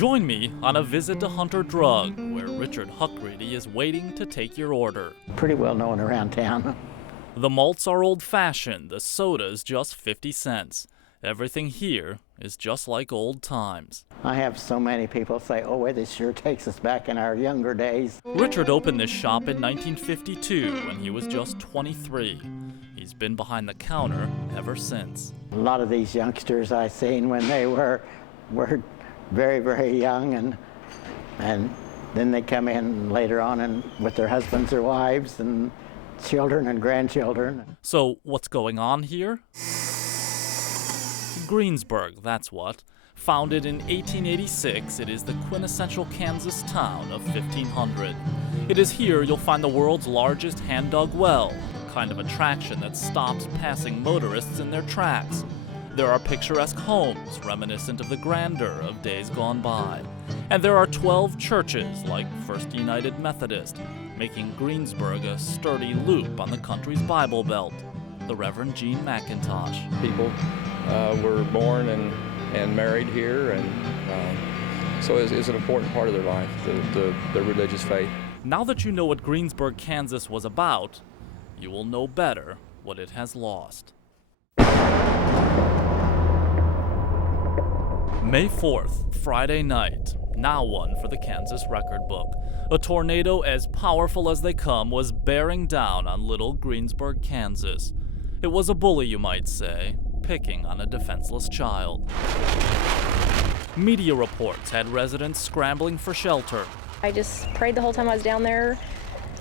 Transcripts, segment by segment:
Join me on a visit to Hunter Drug, where Richard Huckready is waiting to take your order. Pretty well known around town. The malts are old-fashioned, the soda's just 50 cents. Everything here is just like old times. I have so many people say, oh, wait, this sure takes us back in our younger days. Richard opened this shop in 1952 when he was just 23. He's been behind the counter ever since. A lot of these youngsters I seen when they were very, very young, and then they come in later on and with their husbands or wives and children and grandchildren. So what's going on here? Greensburg, that's what. Founded in 1886, it is the quintessential Kansas town of 1500. It is here you'll find the world's largest hand-dug well, a kind of attraction that stops passing motorists in their tracks. There are picturesque homes reminiscent of the grandeur of days gone by. And there are 12 churches like First United Methodist, making Greensburg a sturdy loop on the country's Bible Belt. The Reverend Gene McIntosh. People were born and married here, and so it's an important part of their life, the religious faith. Now that you know what Greensburg, Kansas was about, you will know better what it has lost. May 4th, Friday night. Now one for the Kansas record book. A tornado as powerful as they come was bearing down on little Greensburg, Kansas. It was a bully, you might say, picking on a defenseless child. Media reports had residents scrambling for shelter. I just prayed the whole time I was down there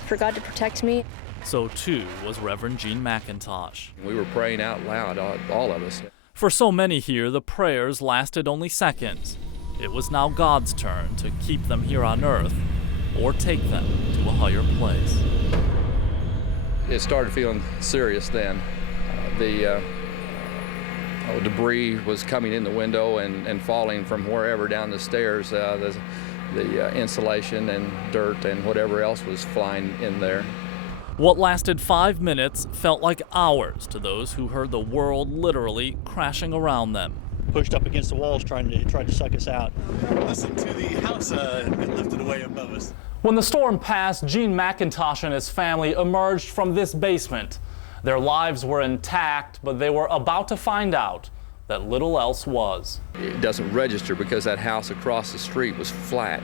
for God to protect me. So too was Reverend Gene McIntosh. We were praying out loud, all of us. For so many here, the prayers lasted only seconds. It was now God's turn to keep them here on earth or take them to a higher place. It started feeling serious then. The debris was coming in the window and falling from wherever down the stairs. The insulation and dirt and whatever else was flying in there. What lasted 5 minutes felt like hours to those who heard the world literally crashing around them. Pushed up against the walls trying to suck us out. Listen to the house get lifted away above us. When the storm passed, Gene McIntosh and his family emerged from this basement. Their lives were intact, but they were about to find out that little else was. It doesn't register because that house across the street was flat.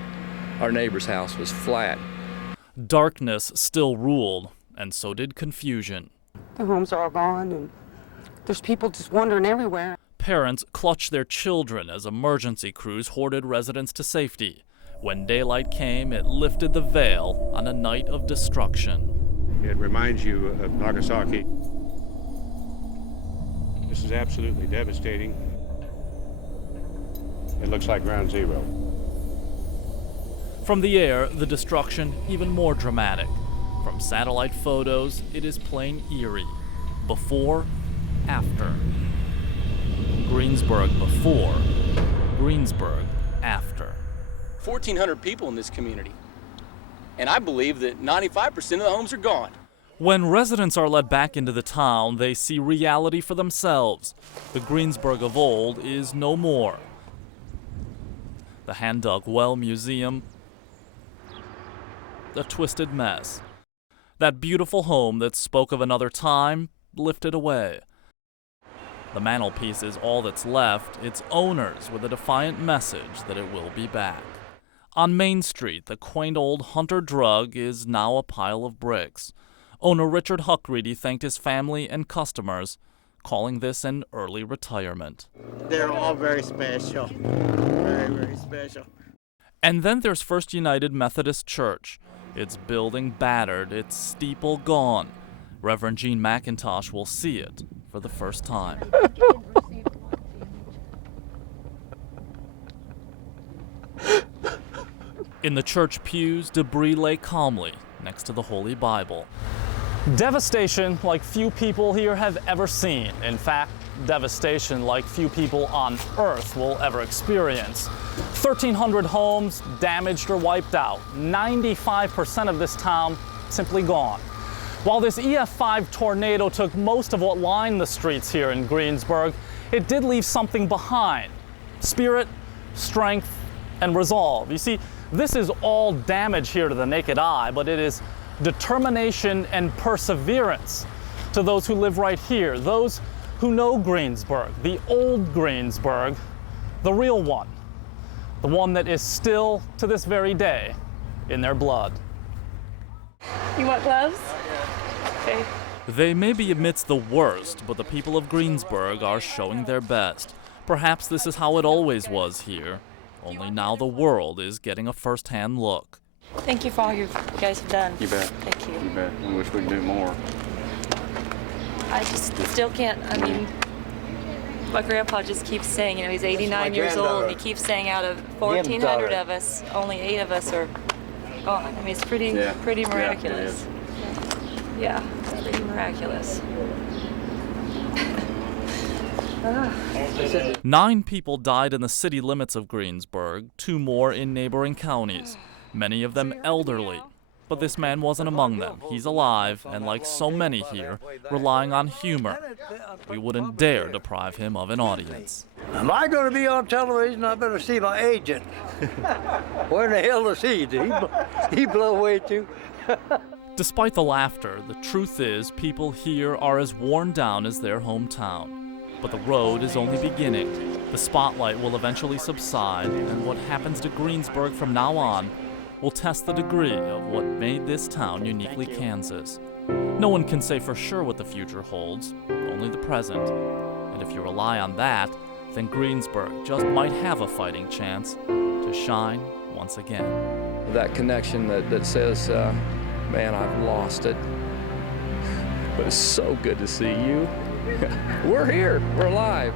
Our neighbor's house was flat. Darkness still ruled, and so did confusion. The homes are all gone, and there's people just wandering everywhere. Parents clutched their children as emergency crews hoarded residents to safety. When daylight came, it lifted the veil on a night of destruction. It reminds you of Nagasaki. This is absolutely devastating. It looks like ground zero. From the air, the destruction even more dramatic. From satellite photos, it is plain eerie. Before, after. Greensburg before, Greensburg after. 1,400 people in this community, and I believe that 95% of the homes are gone. When residents are led back into the town, they see reality for themselves. The Greensburg of old is no more. The hand-dug well museum, a twisted mess. That beautiful home that spoke of another time, lifted away. The mantelpiece is all that's left, its owners with a defiant message that it will be back. On Main Street, the quaint old Hunter Drug is now a pile of bricks. Owner Richard Huckready thanked his family and customers, calling this an early retirement. They're all very special. Very, very special. And then there's First United Methodist Church. Its building battered, its steeple gone. Reverend Gene McIntosh will see it for the first time. In the church pews, debris lay calmly next to the Holy Bible. Devastation like few people here have ever seen. In fact, devastation like few people on Earth will ever experience. 1,300 homes damaged or wiped out. 95% of this town simply gone. While this EF5 tornado took most of what lined the streets here in Greensburg, it did leave something behind. Spirit, strength, and resolve. You see, this is all damage here to the naked eye, but it is determination and perseverance to those who live right here, those who know Greensburg, the old Greensburg, the real one, the one that is still, to this very day, in their blood. You want gloves? Okay. They may be amidst the worst, but the people of Greensburg are showing their best. Perhaps this is how it always was here, only now the world is getting a first-hand look. Thank you for all you guys have done. You bet. Thank you. You bet. We wish we could do more. I just still can't, I mean, my grandpa just keeps saying, you know, he's 89 years old, and he keeps saying out of 1,400 of us, only 8 of us are gone. I mean, it's pretty miraculous. Yeah, it's pretty miraculous. 9 people died in the city limits of Greensburg, 2 more in neighboring counties, many of them elderly. But this man wasn't among them. He's alive, and like so many here, relying on humor. We wouldn't dare deprive him of an audience. Am I going to be on television? I better see my agent. Where in the hell is he? Did he blow away too? Despite the laughter, the truth is people here are as worn down as their hometown. But the road is only beginning. The spotlight will eventually subside, and what happens to Greensburg from now on will test the degree of what made this town uniquely Kansas. No one can say for sure what the future holds, only the present. And if you rely on that, then Greensburg just might have a fighting chance to shine once again. That connection that says, man, I've lost it, but it's so good to see you. We're here, we're alive.